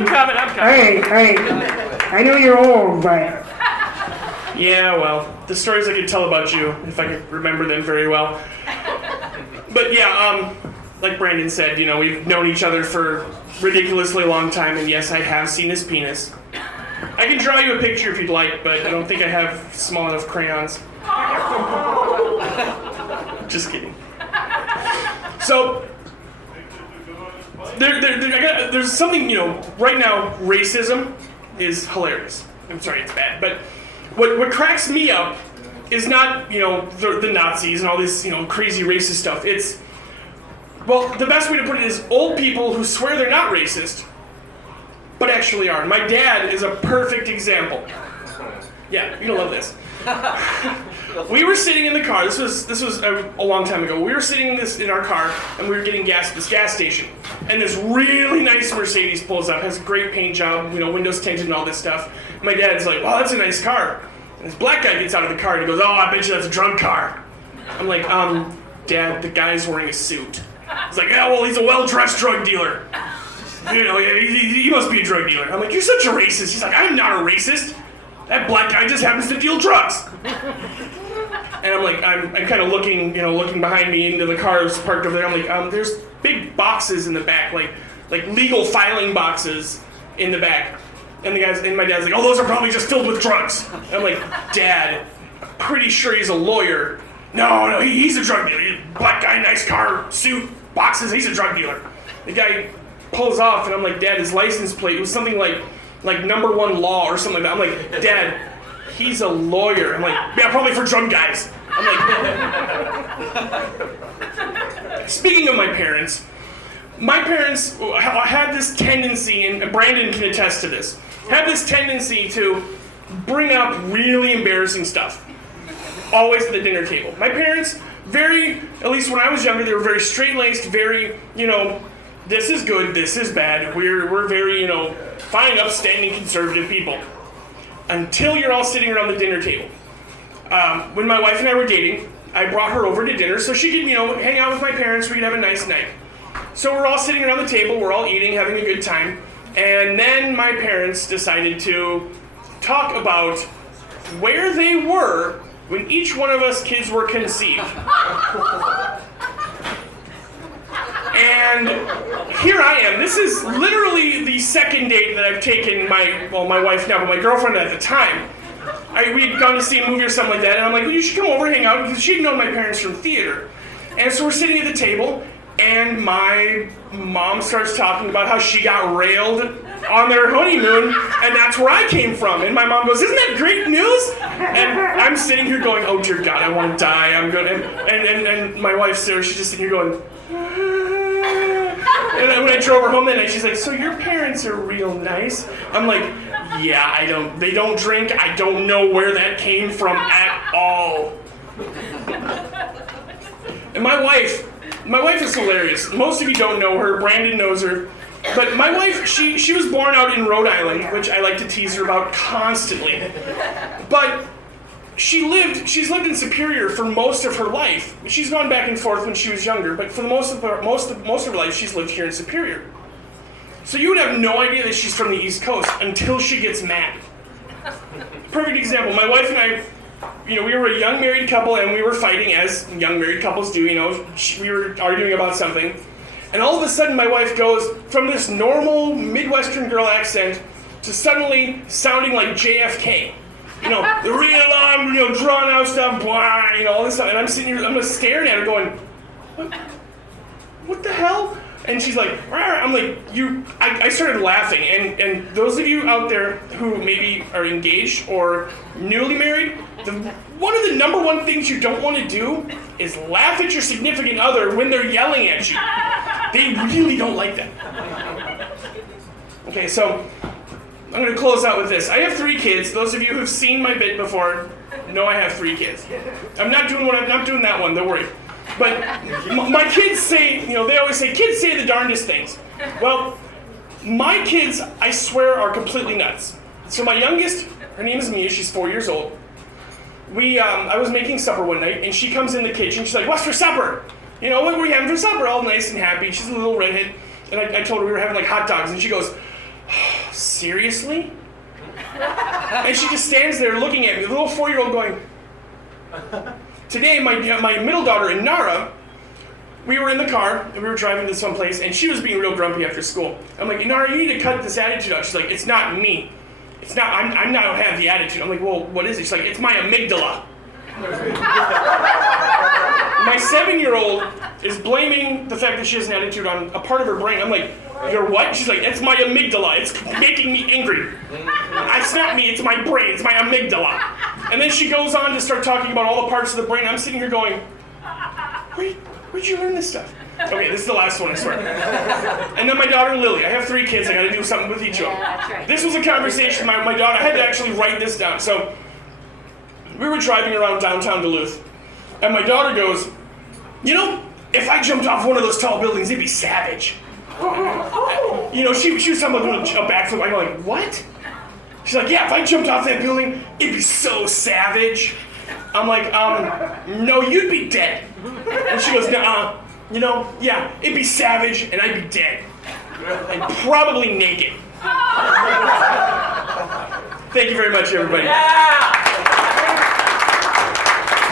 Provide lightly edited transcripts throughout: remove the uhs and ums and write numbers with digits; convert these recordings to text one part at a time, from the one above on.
I'm coming. Hey, I know you're old, but Yeah, well, the stories I could tell about you, if I could remember them very well. But yeah, like Brandon said, we've known each other for ridiculously long time, and yes, I have seen his penis. I can draw you a picture if you'd like, but I don't think I have small enough crayons. Just kidding. So, there's something, right now, racism is hilarious. I'm sorry, it's bad, but what cracks me up is not, the Nazis and all this, crazy racist stuff. It's, well, the best way to put it is old people who swear they're not racist, but actually are. My dad is a perfect example. Yeah, you're gonna love this. We were sitting in the car. This was a long time ago. We were sitting in our car, and we were getting gas at this gas station. And this really nice Mercedes pulls up, has a great paint job, windows tinted and all this stuff. My dad's like, "Wow, that's a nice car." And this black guy gets out of the car and he goes, "Oh, I bet you that's a drug car." I'm like, Dad, the guy's wearing a suit." He's like, "Yeah, well, he's a well-dressed drug dealer. He must be a drug dealer." I'm like, "You're such a racist." He's like, "I'm not a racist. That black guy just happens to deal drugs." And I'm like, I'm kind of looking behind me into the cars parked over there. I'm like, there's big boxes in the back, like legal filing boxes in the back. And my dad's like, "Oh, those are probably just filled with drugs." And I'm like, "Dad, I'm pretty sure he's a lawyer." No, he's a drug dealer. Black guy, nice car, suit, boxes, he's a drug dealer. The guy pulls off, and I'm like, "Dad, his license plate was something like number 1 law or something like that." I'm like, "Dad, he's a lawyer." I'm like, "Yeah, probably for drug guys." I'm like, speaking of my parents had this tendency, and Brandon can attest to this, had this tendency to bring up really embarrassing stuff, always at the dinner table. My parents, at least when I was younger, they were very straight-laced, very, this is good, this is bad, we're very, fine, upstanding, conservative people. Until you're all sitting around the dinner table. When my wife and I were dating, I brought her over to dinner so she could, hang out with my parents, we could have a nice night. So we're all sitting around the table, we're all eating, having a good time, and then my parents decided to talk about where they were when each one of us kids were conceived. And here I am. This is literally the second date that I've taken my wife now, but my girlfriend at the time. We had gone to see a movie or something like that, and I'm like, "Well, you should come over, hang out," because she'd known my parents from theater. And so we're sitting at the table, and my mom starts talking about how she got railed on their honeymoon, and that's where I came from. And my mom goes, "Isn't that great news?" And I'm sitting here going, "Oh dear God, I want to die." I'm going, and my wife Sarah, she's just sitting here going. And when I drove her home that night, she's like, "So your parents are real nice?" I'm like, "Yeah, they don't drink. I don't know where that came from at all." And my wife is hilarious. Most of you don't know her. Brandon knows her. But my wife, she was born out in Rhode Island, which I like to tease her about constantly. But she's lived in Superior for most of her life. She's gone back and forth when she was younger, but for the most of her life, she's lived here in Superior. So you would have no idea that she's from the East Coast until she gets mad. Perfect example. My wife and I, we were a young married couple, and we were fighting as young married couples do. We were arguing about something, and all of a sudden, my wife goes from this normal Midwestern girl accent to suddenly sounding like JFK. The real long, drawn out stuff, blah, all this stuff. And I'm sitting here, I'm just staring at her going, what the hell? And she's like, "Rawr." I'm like, I started laughing. And those of you out there who maybe are engaged or newly married, one of the number one things you don't want to do is laugh at your significant other when they're yelling at you. They really don't like that. Okay, so I'm going to close out with this. I have 3 kids. Those of you who've seen my bit before know I have 3 kids. I'm not doing that one, don't worry. But my kids say, they always say, kids say the darndest things. Well, my kids, I swear, are completely nuts. So my youngest, her name is Mia, she's 4 years old. I was making supper one night, and she comes in the kitchen, she's like, "What's for supper? What were you having for supper?" All nice and happy. She's a little redhead. And I told her we were having hot dogs, and she goes, seriously? And she just stands there looking at me, the little 4-year-old going. Today, my middle daughter, Inara, we were in the car, and we were driving to someplace, and she was being real grumpy after school. I'm like, Inara, you need to cut this attitude out. She's like, it's not me. It's not, I don't have the attitude. I'm like, well, what is it? She's like, it's my amygdala. My 7-year-old is blaming the fact that she has an attitude on a part of her brain. I'm like, your what? She's like, it's my amygdala. It's making me angry. It's not me, it's my brain. It's my amygdala. And then she goes on to start talking about all the parts of the brain. I'm sitting here going, where'd you learn this stuff? Okay, this is the last one, I swear. And then my daughter, Lily. I have 3 kids. I got to do something with each of them. That's right. This was a conversation with my daughter. I had to actually write this down. So we were driving around downtown Duluth, and my daughter goes, you know, if I jumped off one of those tall buildings, it'd be savage. You know, she was talking about doing a backflip. I'm like, what? She's like, yeah, if I jumped off that building, it'd be so savage. I'm like, no, you'd be dead. And she goes, nuh-uh. You know, yeah, it'd be savage, and I'd be dead. And probably naked. Thank you very much, everybody.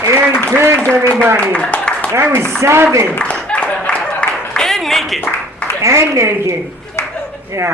And Kruse, everybody. That was savage. And naked. And naked. Yeah.